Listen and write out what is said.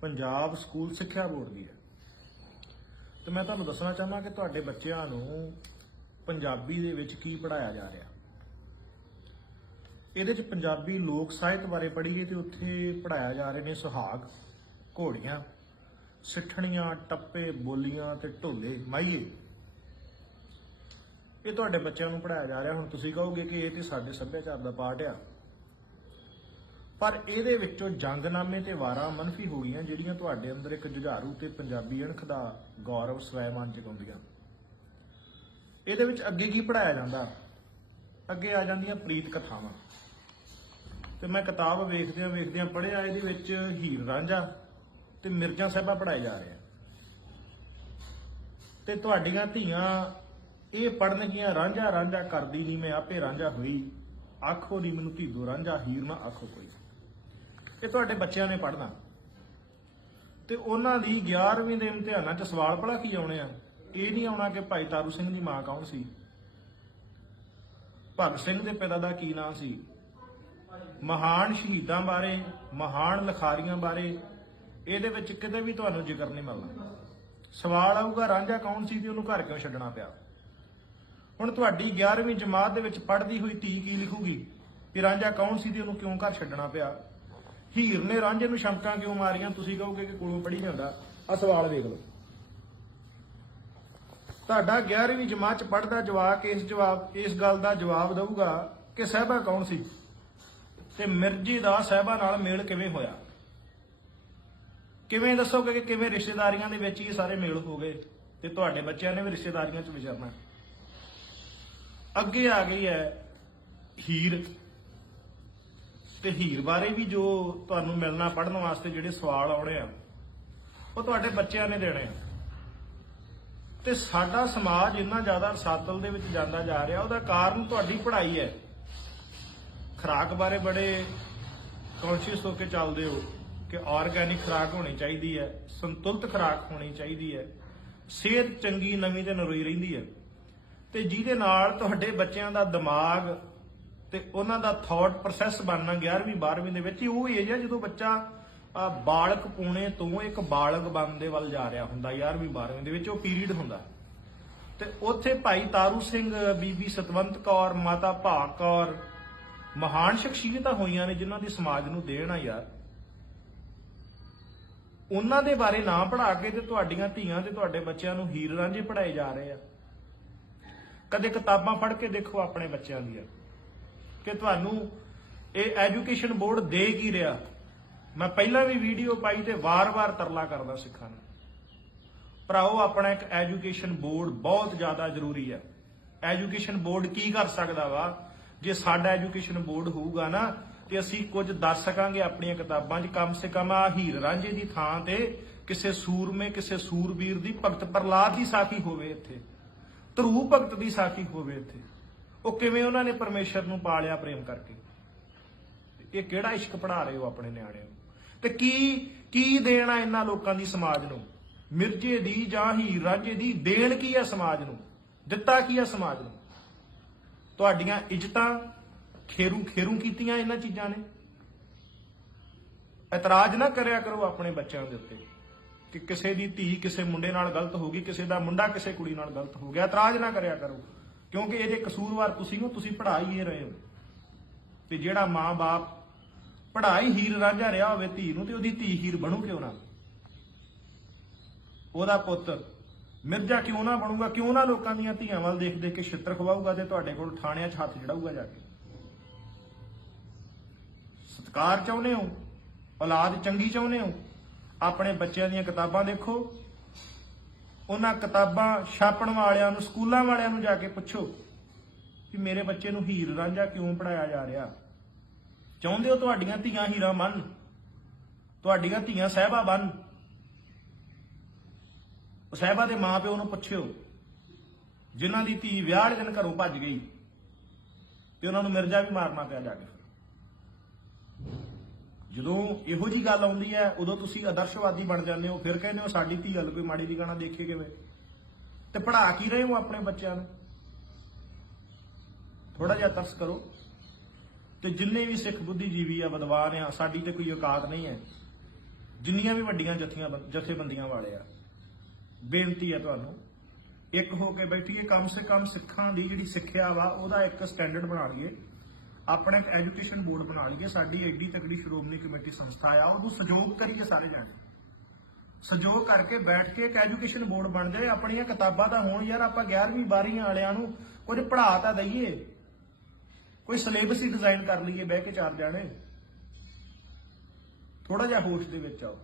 Punjab school ਸਿੱਖਿਆ board ਦੀ ਹੈ। ਤੇ ਮੈਂ ਤੁਹਾਨੂੰ ਦੱਸਣਾ ਚਾਹੁੰਦਾ ਕਿ ਤੁਹਾਡੇ ਬੱਚਿਆਂ ਨੂੰ ਪੰਜਾਬੀ ਦੇ ਵਿੱਚ ਕੀ ਪੜਾਇਆ ਜਾ ਰਿਹਾ। ਇਹਦੇ ਚ ਪੰਜਾਬੀ ਲੋਕ ਸਾਹਿਤ ਬਾਰੇ ਪੜ੍ਹੀਏ ਤੇ ਉੱਥੇ ਪੜਾਇਆ ਜਾ ਰਹੇ ਨੇ ਸੁਹਾਗ, ਘੋੜੀਆਂ, ਸਿੱਠਣੀਆਂ, ਟੱਪੇ, ਬੋਲੀਆਂ ਤੇ ਢੋਲੇ ਮਾਈਏ ਇਹ ਤੁਹਾਡੇ ਬੱਚਿਆਂ ਨੂੰ ਪੜਾਇਆ ਜਾ ਰਿਹਾ। ਹੁਣ ਤੁਸੀਂ ਕਹੋਗੇ ਕਿ ਇਹ ਤੇ ਸਾਡੇ ਸੱਭਿਆਚਾਰ ਦਾ ਪਾਰਟ ਆ। ਪਰ ਇਹਦੇ ਵਿੱਚੋਂ ਜੰਗਨਾਮੇ ਤੇ ਵਾਰਾਂ ਮਨਫੀ ਹੋ ਗਈਆਂ ਜਿਹੜੀਆਂ ਤੁਹਾਡੇ ਅੰਦਰ ਇੱਕ ਜੁਝਾਰੂ ਤੇ ਪੰਜਾਬੀ ਅਣਖ ਦਾ ਗੌਰਵ ਸਵੈਮਾਨ ਜਗਾਉਂਦੀਆਂ। ਇਹਦੇ ਵਿੱਚ ਅੱਗੇ ਕੀ ਪੜਾਇਆ ਜਾਂਦਾ? ਅੱਗੇ ਆ ਜਾਂਦੀਆਂ ਪ੍ਰੀਤ ਕਥਾਵਾਂ। ਤੇ ਮੈਂ ਕਿਤਾਬ ਵੇਖਦਿਆਂ ਵੇਖਦਿਆਂ ਪੜ੍ਹਿਆ, ਇਹਦੇ ਵਿੱਚ ਹੀਰ ਰਾਂਝਾ ਤੇ ਮਿਰਜ਼ਾ ਸਾਹਿਬਾ ਪੜਾਏ ਜਾ ਰਹੇ ਆ। ਤੇ ਤੁਹਾਡੀਆਂ ਧੀਆਂ ਇਹ ਪੜਨਗੀਆਂ ਰਾਂਝਾ ਰਾਂਝਾ ਕਰਦੀ ਨਹੀਂ ਮੈਂ ਆਪੇ ਰਾਂਝਾ ਹੋਈ। ਆਖੋ ਨਹੀਂ ਮੈਨੂੰ ਧੀ ਦੋ ਰਾਂਝਾ, ਹੀਰ ਨਾ ਆਖੋ ਕੋਈ। ਇਹ ਤੁਹਾਡੇ ਬੱਚਿਆਂ ਨੇ ਪੜ੍ਹਨਾ। ਤੇ ਉਹਨਾਂ ਦੀ 11ਵੀਂ ਦੇ ਇਮਤਿਹਾਨਾਂ 'ਚ ਸਵਾਲ ਭਲਾ ਕੀ ਆਉਣੇ ਆ? ਇਹ ਨਹੀਂ ਆਉਣਾ ਕਿ ਭਾਈ ਤਾਰੂ ਸਿੰਘ ਦੀ ਮਾਂ ਕੌਣ ਸੀ? ਭਗਤ ਸਿੰਘ ਦੇ ਪਿਤਾ ਦਾ ਕੀ ਨਾਮ ਸੀ? ਮਹਾਨ ਸ਼ਹੀਦਾਂ ਬਾਰੇ, ਮਹਾਨ ਲਖਾਰੀਆਂ ਬਾਰੇ, ਇਹਦੇ ਵਿੱਚ ਕਿਤੇ ਵੀ ਤੁਹਾਨੂੰ ਜ਼ਿਕਰ ਨਹੀਂ ਮਿਲਣਾ। ਸਵਾਲ ਆਊਗਾ, ਰਾਂਝਾ ਕੌਣ ਸੀ ਤੇ ਉਹਨੂੰ ਘਰ ਕਿਉਂ ਛੱਡਣਾ ਪਿਆ? ਹੁਣ ਤੁਹਾਡੀ 11ਵੀਂ ਜਮਾਤ ਦੇ ਵਿੱਚ ਪੜ੍ਹਦੀ ਹੋਈ ਧੀ ਕੀ ਲਿਖੂਗੀ? ਕਿ ਰਾਂਝਾ ਕੌਣ ਸੀ ਤੇ ਉਹਨੂੰ ਕਿਉਂ ਘਰ ਛੱਡਣਾ ਪਿਆ? ਹੀਰ ਨੇ ਰਾਂਝੇ ਨੂੰ ਸ਼ੰਕਾਂ ਕਿਉਂ ਮਾਰੀਆਂ? ਤੁਸੀਂ ਕਹੋਗੇ ਕਿ ਕੋਲੋਂ ਪੜ੍ਹੀ ਜਾਂਦਾ। ਆ ਸਵਾਲ ਵੇਖ ਲਓ। ਤੁਹਾਡਾ 11ਵੀਂ ਜਮਾਤ ਚ ਪੜ੍ਹਦਾ ਜਵਾਕ ਇਸ ਜਵਾਬ, ਇਸ ਗੱਲ ਦਾ ਜਵਾਬ ਦਊਗਾ ਕਿ ਸਹਿਬਾ ਕੌਣ ਸੀ? ਤੇ ਮਿਰਜੀ ਦਾ ਸਹਿਬਾ ਨਾਲ ਮੇਲ ਕਿਵੇਂ ਹੋਇਆ? ਕਿਵੇਂ ਦੱਸੋਗੇ ਕਿ ਕਿਵੇਂ ਰਿਸ਼ਤੇਦਾਰੀਆਂ ਦੇ ਵਿੱਚ ਹੀ ਸਾਰੇ ਮੇਲ ਹੋ ਗਏ ਤੇ ਤੁਹਾਡੇ ਬੱਚਿਆਂ ਨੇ ਵੀ ਰਿਸ਼ਤੇਦਾਰੀਆਂ 'ਚ ਵਿਚਰਨਾ ਅੱਗੇ ਆ ਗਈ ਹੈ ਹੀਰ। ਤੇ ਹੀਰ ਬਾਰੇ ਵੀ ਜੋ ਤੁਹਾਨੂੰ ਮਿਲਣਾ ਪੜਨ ਵਾਸਤੇ ਜਿਹੜੇ ਸਵਾਲ ਆਉਣੇ ਆ, ਉਹ ਤੁਹਾਡੇ ਬੱਚਿਆਂ ਨੇ ਦੇਣੇ ਆ। ਤੇ ਸਾਡਾ ਸਮਾਜ ਇੰਨਾ ਜ਼ਿਆਦਾ ਰਸਾਤਲ ਦੇ ਵਿੱਚ ਜਾਂਦਾ ਜਾ ਰਿਹਾ, ਉਹਦਾ ਕਾਰਨ ਤੁਹਾਡੀ ਪੜ੍ਹਾਈ ਹੈ। ਖੁਰਾਕ ਬਾਰੇ ਬੜੇ ਕੌਨਸ਼ੀਅਸ ਹੋ ਕੇ ਚੱਲਦੇ ਹੋ ਕਿ ਆਰਗੈਨਿਕ ਖੁਰਾਕ ਹੋਣੀ ਚਾਹੀਦੀ ਹੈ, ਸੰਤੁਲਿਤ ਖੁਰਾਕ ਹੋਣੀ ਚਾਹੀਦੀ ਹੈ, ਸਿਹਤ ਚੰਗੀ ਨਵੀਂ ਤੇ ਨਰੋਈ ਰਹਿੰਦੀ ਹੈ। ਤੇ ਜਿਹਦੇ ਨਾਲ ਤੁਹਾਡੇ ਬੱਚਿਆਂ ਦਾ ਦਿਮਾਗ ਤੇ ਉਹਨਾਂ ਦਾ ਥਾਟ ਪ੍ਰੋਸੈਸ ਬਣਨਾ 11ਵੀਂ 12ਵੀਂ ਦੇ ਵਿੱਚ ਉਹ ਏਜ ਹੈ ਜਦੋਂ ਬੱਚਾ ਬਾਲਕ ਪੂਣੇ ਤੋਂ ਇੱਕ ਬਾਲਗ ਬਣਨ ਦੇ ਵੱਲ ਜਾ ਰਿਹਾ ਹੁੰਦਾ 11ਵੀਂ 12ਵੀਂ ਦੇ ਵਿੱਚ ਉਹ ਪੀਰੀਅਡ ਹੁੰਦਾ। ਤੇ ਉੱਥੇ ਭਾਈ ਤਾਰੂ ਸਿੰਘ, ਬੀਬੀ ਸਤਵੰਤ ਕੌਰ, ਮਾਤਾ ਭਾਗ ਕੌਰ, ਮਹਾਨ ਸ਼ਖਸੀਅਤਾਂ ਹੋਈਆਂ ਨੇ ਜਿਨ੍ਹਾਂ ਦੀ ਸਮਾਜ ਨੂੰ ਦੇਣ ਆ ਯਾਰ। ਉਹਨਾਂ ਦੇ ਬਾਰੇ ਨਾ ਪੜਾ ਕੇ ਤੇ ਤੁਹਾਡੀਆਂ ਧੀਆਂ ਤੇ ਤੁਹਾਡੇ ਬੱਚਿਆਂ ਨੂੰ ਹੀਰ ਰਾਂਝੇ ਪੜਾਏ ਜਾ ਰਹੇ ਆ। ਕਦੇ ਕਿਤਾਬਾਂ ਪੜ੍ਹ ਕੇ ਦੇਖੋ ਆਪਣੇ ਬੱਚਿਆਂ ਦੀਆਂ। ਕਿ ਤੁਹਾਨੂੰ ਇਹ ਐਜੂਕੇਸ਼ਨ ਬੋਰਡ ਦੇ ਕੀ ਰਿਹਾ? ਮੈਂ ਪਹਿਲਾਂ ਵੀ ਵੀਡੀਓ ਪਾਈ ਤੇ ਵਾਰ-ਵਾਰ ਤਰਲਾ ਕਰਦਾ ਸਿੱਖਾਂ ਨੂੰ। ਭਰਾਓ, ਆਪਣਾ ਇੱਕ ਐਜੂਕੇਸ਼ਨ ਬੋਰਡ ਬਹੁਤ ਜ਼ਿਆਦਾ ਜ਼ਰੂਰੀ ਹੈ। ਐਜੂਕੇਸ਼ਨ ਬੋਰਡ ਕੀ ਕਰ ਸਕਦਾ ਵਾ? ਜੇ ਸਾਡਾ ਐਜੂਕੇਸ਼ਨ ਬੋਰਡ ਹੋਊਗਾ ਨਾ, ਤੇ ਅਸੀਂ ਕੁਝ ਦੱਸ ਸਕਾਂਗੇ ਆਪਣੀਆਂ ਕਿਤਾਬਾਂ 'ਚ। ਕਮ ਸੇ ਕਮ ਆ ਹੀਰ ਰਾਂਝੇ ਦੀ ਥਾਂ ਤੇ ਕਿਸੇ ਸੂਰਮੇ, ਕਿਸੇ ਸੂਰਬੀਰ ਦੀ ਭਗਤ ਪ੍ਰਲਾਦ ਦੀ ਸਾਖੀ ਹੋਵੇ ਇੱਥੇ। ਧਰੂ ਭਗਤ ਦੀ ਸਾਖੀ ਹੋਵੇ ਇੱਥੇ। ਉਹ ਕਿਵੇਂ ਉਹਨਾਂ ਨੇ ਪਰਮੇਸ਼ਰ ਨੂੰ ਪਾਲਿਆ ਪ੍ਰੇਮ ਕਰਕੇ? ਇਹ ਕਿਹੜਾ ਇਸ਼ਕ ਪੜਾ ਰਹੇ ਹੋ ਆਪਣੇ ਨਿਆਣਿਆਂ ਨੂੰ? ਤੇ ਕੀ ਕੀ ਦੇਣਾ ਇਹਨਾਂ ਲੋਕਾਂ ਦੀ ਸਮਾਜ ਨੂੰ? ਮਿਰਜੇ ਦੀ ਜਾਂ ਹੀਰ ਰਾਜੇ ਦੀ ਦੇਣ ਕੀ ਹੈ ਸਮਾਜ ਨੂੰ? ਦਿੱਤਾ ਕੀ ਹੈ ਸਮਾਜ ਨੂੰ? ਤੁਹਾਡੀਆਂ ਇੱਜ਼ਤਾਂ ਖੇਰੂ ਖੇਰੂ ਕੀਤੀਆਂ ਇਹਨਾਂ ਚੀਜ਼ਾਂ ਨੇ? ਇਤਰਾਜ਼ ਨਾ ਕਰਿਆ ਕਰੋ ਆਪਣੇ ਬੱਚਿਆਂ ਦੇ ਉੱਤੇ ਕਿ ਕਿਸੇ ਦੀ ਧੀ ਕਿਸੇ ਮੁੰਡੇ ਨਾਲ ਗਲਤ ਹੋ ਗਈ, ਕਿਸੇ ਦਾ ਮੁੰਡਾ ਕਿਸੇ ਕੁੜੀ ਨਾਲ ਗਲਤ ਹੋ ਗਿਆ। ਇਤਰਾਜ਼ ਨਾ ਕਰਿਆ ਕਰੋ। ਕਿਉਂਕਿ ਇਹਦੇ ਕਸੂਰਵਾਰ ਤੁਸੀਂ ਹੋ, ਤੁਸੀਂ ਪੜ੍ਹਾ ਹੀ ਇਹ ਰਹੇ ਹੋ। ਤੇ ਜਿਹੜਾ ਮਾਂ-ਬਾਪ ਪੜ੍ਹਾਈ ਹੀਰ ਰਾਂਝਾ ਰਿਹਾ ਹੋਵੇ ਧੀ ਨੂੰ, ਤੇ ਉਹਦੀ ਧੀ ਹੀਰ ਬਣੂ ਕਿਉਂ ਨਾ? ਉਹਦਾ ਪੁੱਤ ਮਿਰਜ਼ਾ ਕਿਉਂ ਨਾ ਬਣੂਗਾ? ਕਿਉਂ ਨਾ ਲੋਕਾਂ ਦੀਆਂ ਧੀਆਂ ਵੱਲ ਦੇਖ ਦੇਖ ਕੇ ਛਿੱਤਰ ਖਵਾਊਗਾ ਤੇ ਤੁਹਾਡੇ ਕੋਲ ਥਾਣਿਆਂ 'ਚ ਹੱਥ ਜੜਾਊਗਾ ਜਾ ਕੇ? ਸਤਕਾਰ ਚਾਹੁੰਦੇ ਹੋ? ਔਲਾਦ ਚੰਗੀ ਚਾਹੁੰਦੇ ਹੋ? ਆਪਣੇ ਬੱਚਿਆਂ ਦੀਆਂ ਕਿਤਾਬਾਂ ਦੇਖੋ। ਉਹਨਾਂ ਕਿਤਾਬਾਂ ਛਾਪਣ ਵਾਲਿਆਂ ਨੂੰ, ਸਕੂਲਾਂ ਵਾਲਿਆਂ ਨੂੰ ਜਾ ਕੇ ਪੁੱਛੋ ਕਿ ਮੇਰੇ ਬੱਚੇ ਨੂੰ ਹੀਰ ਰਾਂਝਾ ਕਿਉਂ ਪੜਾਇਆ ਜਾ ਰਿਹਾ? ਚਾਹੁੰਦੇ ਹੋ ਤੁਹਾਡੀਆਂ ਧੀਆਂ ਹੀਰਾ ਬਣ? ਤੁਹਾਡੀਆਂ ਧੀਆਂ ਸਹਿਬਾ ਬਣ? ਉਹ ਸਹਿਬਾ ਦੇ ਮਾਪਿਓ ਨੂੰ ਪੁੱਛਿਓ, ਜਿਨ੍ਹਾਂ ਦੀ ਧੀ ਵਿਆਹ ਵਾਲੇ ਦਿਨ ਘਰੋਂ ਭੱਜ ਗਈ ਤੇ ਉਹਨਾਂ ਨੂੰ ਮਿਰਜ਼ਾ ਵੀ ਮਾਰਨਾ ਪਿਆ ਜਾ ਕੇ। ਜਦੋਂ ਇਹੋ ਜੀ ਗੱਲ ਆਉਂਦੀ ਹੈ, ਉਦੋਂ ਤੁਸੀਂ ਆਦਰਸ਼ਵਾਦੀ ਬਣ ਜਾਂਦੇ ਹੋ, ਫਿਰ ਕਹਿੰਦੇ ਹੋ ਸਾਡੀ ਧੀ ਹਲ, ਕੋਈ ਮਾੜੀ ਦੀ ਗਾਣਾ ਦੇਖੇ ਕਿਵੇਂ? ਤੇ ਪੜ੍ਹਾ ਕੀ ਰਹੇ ਹੋ ਆਪਣੇ ਬੱਚਿਆਂ ਨੂੰ? ਥੋੜਾ ਜਿਹਾ ਤਰਸ ਕਰੋ। ਤੇ ਜਿੰਨੇ ਵੀ ਸਿੱਖ ਬੁੱਧੀਜੀਵੀ ਆ, ਵਿਦਵਾਨ ਆ, ਸਾਡੀ ਤੇ ਕੋਈ ਔਕਾਤ ਨਹੀਂ ਹੈ। ਜਿੰਨੀਆਂ ਵੀ ਵੱਡੀਆਂ ਜਥੀਆਂ, ਜਥੇਬੰਦੀਆਂ ਵਾਲੇ ਆ, ਬੇਨਤੀ ਹੈ ਤੁਹਾਨੂੰ, ਇੱਕ ਹੋ ਕੇ ਬੈਠੀਏ, ਕਮ ਸੇ ਕਮ ਸਿੱਖਾਂ ਦੀ ਜਿਹੜੀ ਸਿੱਖਿਆ ਵਾ, ਉਹਦਾ ਇੱਕ ਸਟੈਂਡਰਡ ਬਣਾ ਲਈਏ। ਆਪਣਾ ਇੱਕ ਐਜੂਕੇਸ਼ਨ ਬੋਰਡ ਬਣਾ ਲਈਏ, ਸਾਡੀ ਐਡੀ ਤਕੜੀ ਸ਼੍ਰੋਮਣੀ ਕਮੇਟੀ ਸੰਸਥਾ ਆ, ਉਹਨੂੰ ਸਹਿਯੋਗ ਕਰੀਏ ਸਾਰੇ ਜਾਣੇ। ਸਹਿਯੋਗ ਕਰਕੇ ਬੈਠ ਕੇ ਇੱਕ ਐਜੂਕੇਸ਼ਨ ਬੋਰਡ ਬਣ ਜਾਏ, ਆਪਣੀਆਂ ਕਿਤਾਬਾਂ ਤਾਂ ਹੋਣ ਯਾਰ, ਆਪਾਂ 11ਵੀਂ 12ਵੀਂ ਵਾਲਿਆਂ ਨੂੰ ਕੁਝ ਪੜ੍ਹਾ ਤਾਂ ਦਈਏ। ਕੋਈ ਸਿਲੇਬਸ ਹੀ ਡਿਜ਼ਾਈਨ ਕਰ ਲਈਏ, ਬਹਿ ਕੇ ਚਾਰ ਜਾਣੇ। ਥੋੜਾ ਜਿਹਾ ਹੋਸ਼ ਦੇ ਵਿੱਚ ਆਓ।